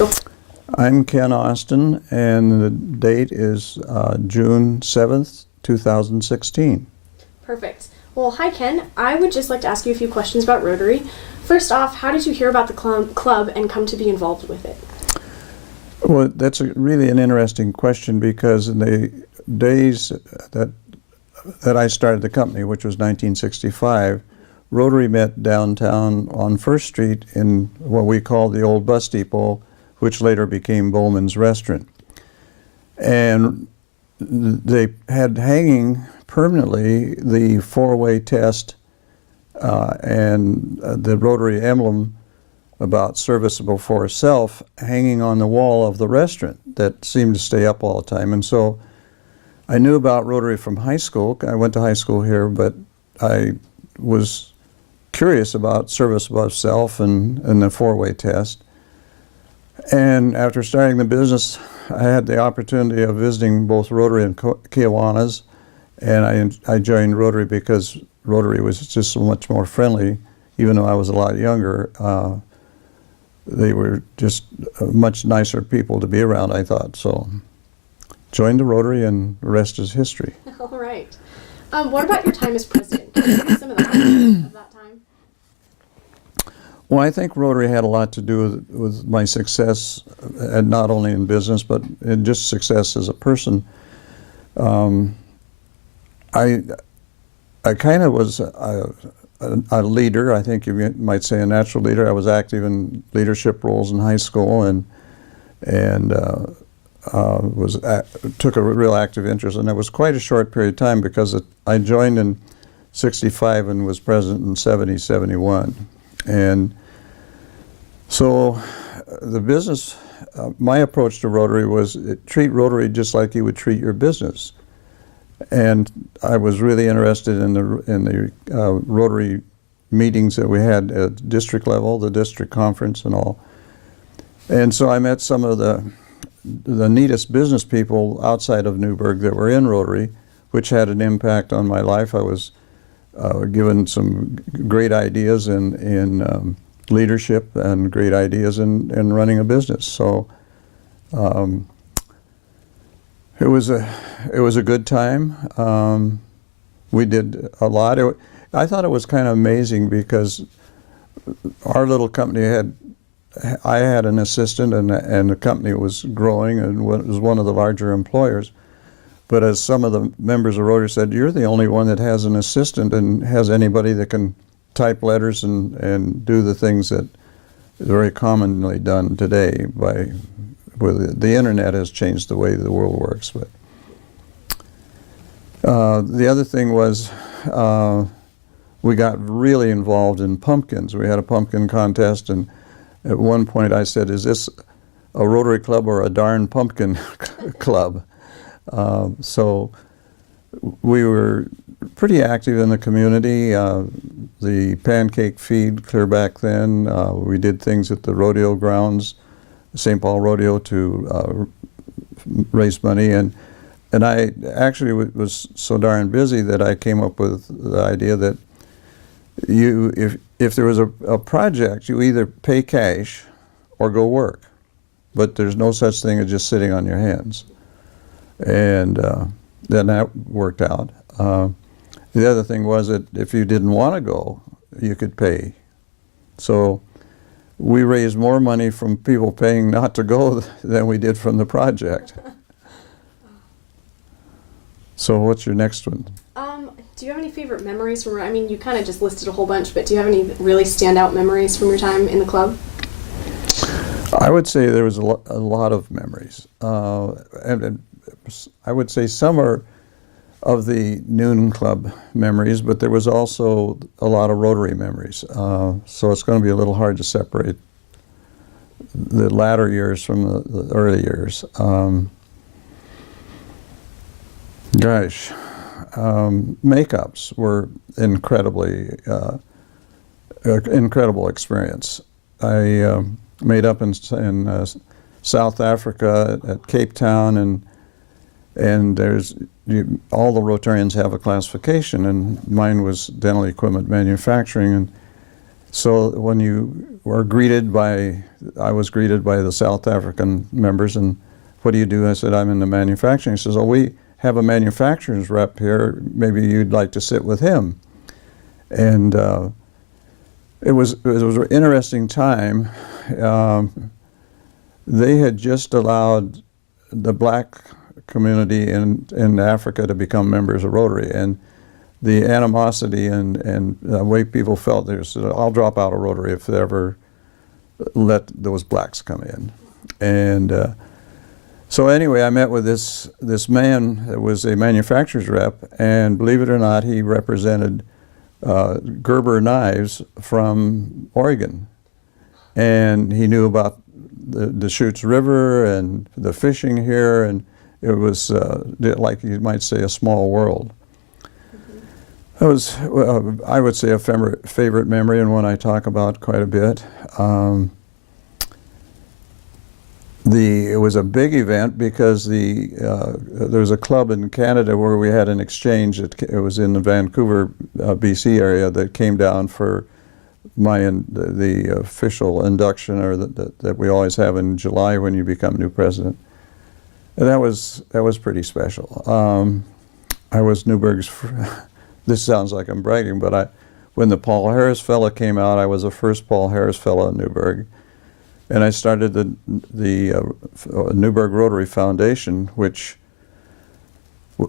Go. I'm Ken Austin, and the date is June 7th, 2016. Perfect. Well, hi Ken. I would just like to ask you a few questions about Rotary. First off, how did you hear about the club and come to be involved with it? Well, that's really an interesting question, because in the days that I started the company, which was 1965, Rotary met downtown on First Street in what we call the old bus depot, which later became Bowman's Restaurant. And they had hanging permanently the four-way test and the Rotary emblem about service before self hanging on the wall of the restaurant that seemed to stay up all the time. And so I knew about Rotary from high school. I went to high school here, but I was curious about service above self and the four-way test. And after starting the business, I had the opportunity of visiting both Rotary and Kiwanis, and I joined Rotary because Rotary was just so much more friendly. Even though I was a lot younger, they were just much nicer people to be around, I thought. So joined the Rotary, and the rest is history. All right. What about your time as president? Can you give me some of the highlights of that time? Well, I think Rotary had a lot to do with my success, and not only in business, but in just success as a person. I kind of was a leader. I think you might say a natural leader. I was active in leadership roles in high school, and took a real active interest. And it was quite a short period of time, because I joined in '65 and was president in '71. And so the business, my approach to Rotary was treat Rotary just like you would treat your business. And I was really interested in the Rotary meetings that we had at district level, the district conference and all. And so I met some of the neatest business people outside of Newburgh that were in Rotary, which had an impact on my life. I was given some great ideas in leadership and great ideas in running a business. So it was a good time. We did a lot. I thought it was kind of amazing, because our little company I had an assistant, and the company was growing and was one of the larger employers. But as some of the members of Rotary said, you're the only one that has an assistant and has anybody that can type letters and do the things that are very commonly done today with the internet has changed the way the world works. But the other thing was we got really involved in pumpkins. We had a pumpkin contest, and at one point I said, is this a Rotary Club or a darn pumpkin club? So we were pretty active in the community. The pancake feed clear back then. We did things at the rodeo grounds, St. Paul Rodeo, to raise money. And I actually was so darn busy that I came up with the idea that if there was a project, you either pay cash or go work. But there's no such thing as just sitting on your hands. And then that worked out. The other thing was that if you didn't want to go, you could pay. So we raised more money from people paying not to go than we did from the project. So what's your next one? Do you have any favorite memories from, I mean, you kind of just listed a whole bunch, but do you have any really standout memories from your time in the club? I would say there was a lot of memories. And I would say some are of the Noon Club memories, but there was also a lot of Rotary memories. So it's going to be a little hard to separate the latter years from the early years. Makeups were incredible experience. I made up in South Africa at Cape Town, and there's all the Rotarians have a classification, and mine was dental equipment manufacturing, So when you were greeted by, I was greeted by the South African members, and what do you do? I said, I'm in the manufacturing. He says, oh, we have a manufacturer's rep here. Maybe you'd like to sit with him. And it was an interesting time. They had just allowed the black community in Africa to become members of Rotary, and the animosity and the way people felt, they said, I'll drop out of Rotary if they ever let those blacks come in. And so anyway, I met with this man that was a manufacturer's rep, and believe it or not, he represented Gerber Knives from Oregon. And he knew about the Deschutes River and the fishing here, and it was like you might say a small world. That was, I would say, a favorite memory, and one I talk about quite a bit. It was a big event because there was a club in Canada where we had an exchange. It was in the Vancouver, BC area that came down for the official induction, or that we always have in July when you become new president. And that was pretty special. I was Newberg's. This sounds like I'm bragging, but when the Paul Harris Fellow came out, I was the first Paul Harris Fellow at Newberg. And I started the Newberg Rotary Foundation, which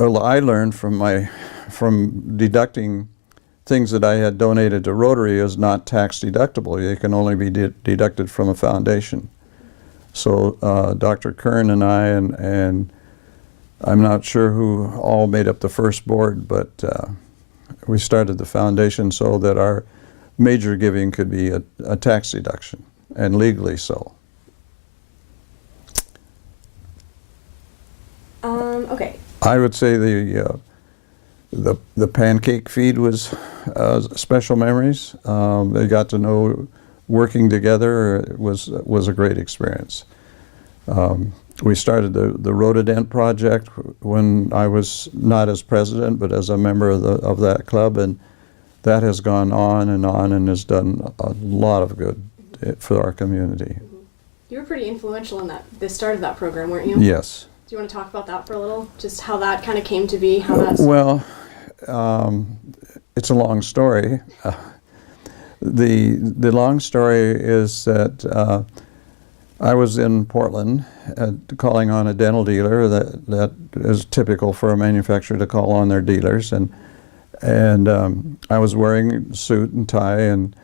I learned from deducting things that I had donated to Rotary is not tax deductible. They can only be deducted from a foundation. So Dr. Kern and I, and I'm not sure who all made up the first board, but we started the foundation so that our major giving could be a tax deduction, and legally so. Okay. I would say the pancake feed was special memories. They got to know working together. It was a great experience. We started the Rotodent project when I was not as president, but as a member of that club, and that has gone on and has done a lot of good for our community. You were pretty influential in the start of that program, weren't you? Yes. Do you want to talk about that for a little? Just how that kind of came to be, how that's... Well, it's a long story. The long story is that I was in Portland calling on a dental dealer. That is typical for a manufacturer to call on their dealers, and I was wearing a suit and tie, and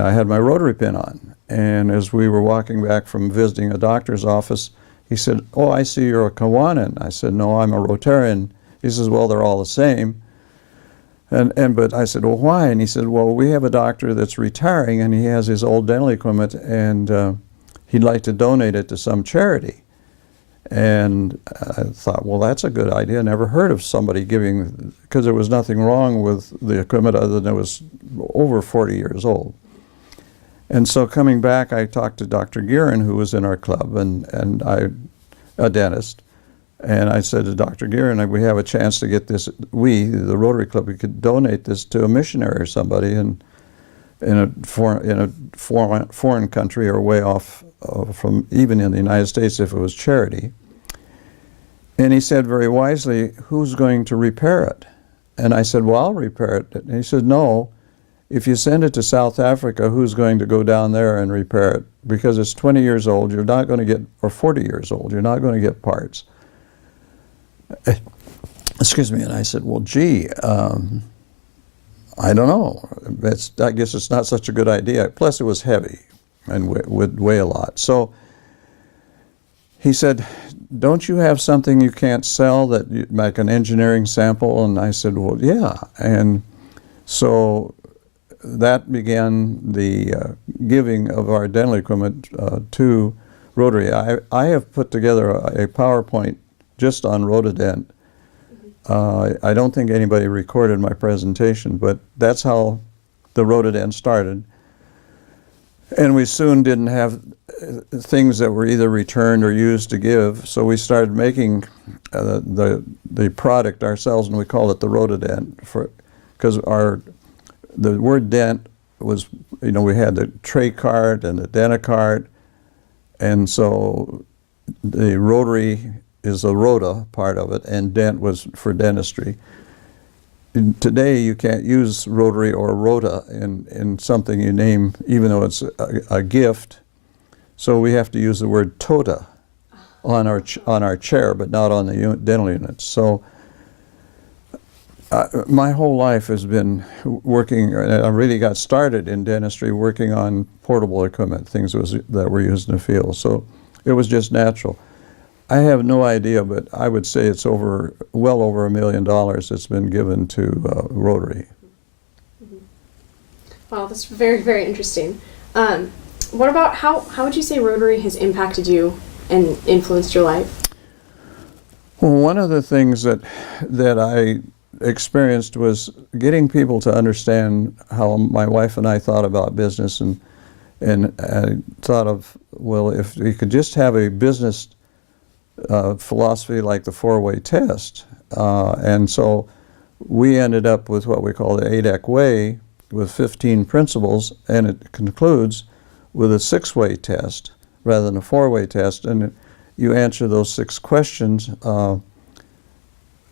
I had my Rotary pin on. And as we were walking back from visiting a doctor's office, he said, "Oh, I see you're a Kiwanis." I said, "No, I'm a Rotarian." He says, "Well, they're all the same." But I said, "Well, why?" And he said, "Well, we have a doctor that's retiring, and he has his old dental equipment, and he'd like to donate it to some charity." And I thought, well, that's a good idea. I never heard of somebody giving, because there was nothing wrong with the equipment other than it was over 40 years old. And so coming back, I talked to Dr. Guerin, who was in our club, and a dentist. And I said to Dr. Guerin, we have a chance to get this, the Rotary Club, we could donate this to a missionary or somebody in a foreign country, or way off from even in the United States if it was charity. And he said very wisely, "Who's going to repair it?" And I said, "Well, I'll repair it." And he said, "No, if you send it to South Africa, who's going to go down there and repair it? Because it's 20 years old, you're not going to get, or 40 years old, you're not going to get parts." Excuse me. And I said, "Well, gee, I don't know. I guess it's not such a good idea." Plus, it was heavy and would weigh a lot. So he said, "Don't you have something you can't sell, like an engineering sample?" And I said, "Well, yeah." And so that began the giving of our dental equipment to Rotary. I have put together a PowerPoint just on Rotodent. I don't think anybody recorded my presentation, but that's how the Rotodent started. And we soon didn't have things that were either returned or used to give, so we started making the product ourselves, and we called it the Rotodent, because the word dent was, we had the tray cart and the Dentacart, and so the rotary is the rota part of it, and dent was for dentistry. Today, you can't use rotary or rota in something you name, even though it's a gift. So we have to use the word tota on our chair, but not on the dental units. So my whole life has been working. I really got started in dentistry working on portable equipment, things that were used in the field. So it was just natural. I have no idea, but I would say it's well over $1 million that's been given to Rotary. Wow, that's very, very interesting. What about how would you say Rotary has impacted you and influenced your life? Well, one of the things that I experienced was getting people to understand how my wife and I thought about business, and I thought of, well, if we could just have a business philosophy like the four-way test, and so we ended up with what we call the ADEC way with 15 principles, and it concludes with a six-way test rather than a four-way test, and you answer those 6 questions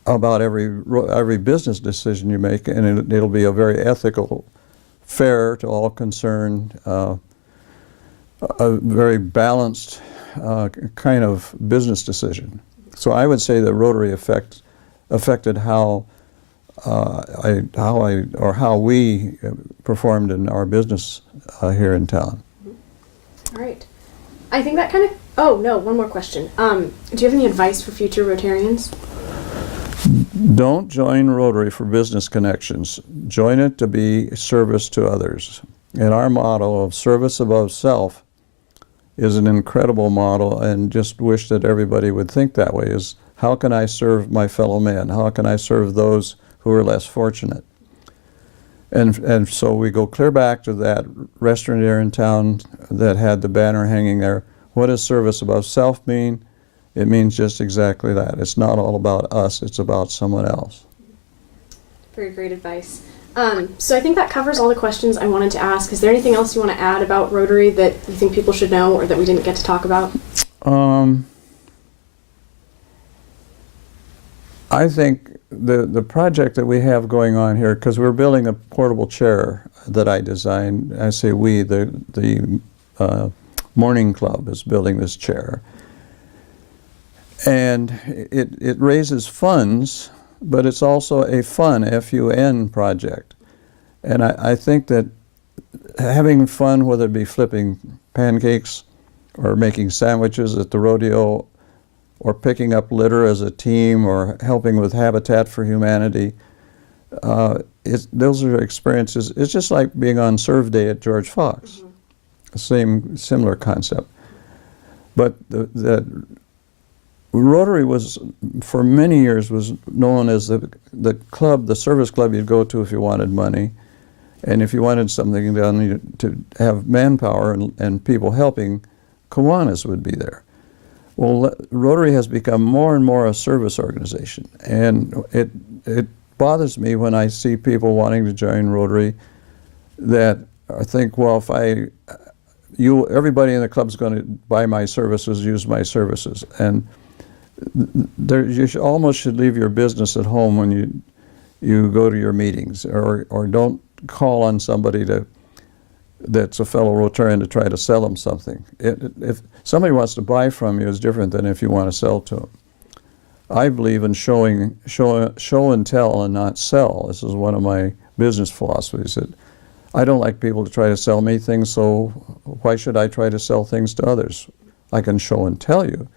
about every business decision you make, and it'll be a very ethical, fair to all concerned, a very balanced kind of business decision. So I would say that Rotary affected how we performed in our business here in town. All right. I think that kind of. Oh no, one more question. Do you have any advice for future Rotarians? Don't join Rotary for business connections. Join it to be service to others. And our motto of service above self is an incredible model, and just wish that everybody would think that way, is how can I serve my fellow man? How can I serve those who are less fortunate? And so we go clear back to that restaurant here in town that had the banner hanging there. What does service above self mean? It means just exactly that. It's not all about us, it's about someone else. Very great advice. So I think that covers all the questions I wanted to ask. Is there anything else you want to add about Rotary that you think people should know or that we didn't get to talk about? I think the project that we have going on here, because we're building a portable chair that I designed. I say we, the Morning Club is building this chair. And it raises funds, but it's also a fun, F-U-N project. And I think that having fun, whether it be flipping pancakes or making sandwiches at the rodeo or picking up litter as a team or helping with Habitat for Humanity, those are experiences. It's just like being on Serve Day at George Fox, similar concept. But the Rotary was, for many years, was known as the club, the service club you'd go to if you wanted money. And if you wanted something done to have manpower and people helping, Kiwanis would be there. Well, Rotary has become more and more a service organization. And it bothers me when I see people wanting to join Rotary that I think, well, if everybody in the club's going to buy my services, use my services. And you almost should leave your business at home when you go to your meetings, or don't call on somebody that's a fellow Rotarian to try to sell them something. If somebody wants to buy from you, is different than if you want to sell to them. I believe in show and tell and not sell. This is one of my business philosophies. That I don't like people to try to sell me things, so why should I try to sell things to others? I can show and tell you,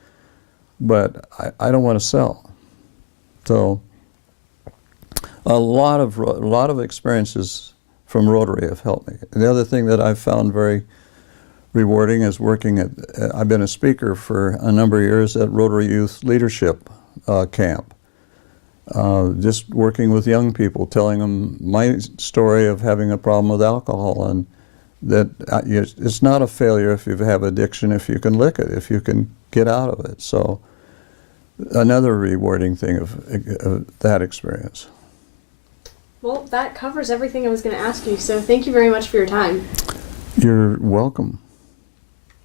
but I don't want to sell. So a lot of experiences from Rotary have helped me. The other thing that I've found very rewarding is working I've been a speaker for a number of years at Rotary Youth Leadership Camp. Just working with young people, telling them my story of having a problem with alcohol, and that it's not a failure if you have addiction, if you can lick it, if you can get out of it. So another rewarding thing of that experience. Well, that covers everything I was going to ask you, so thank you very much for your time. You're welcome.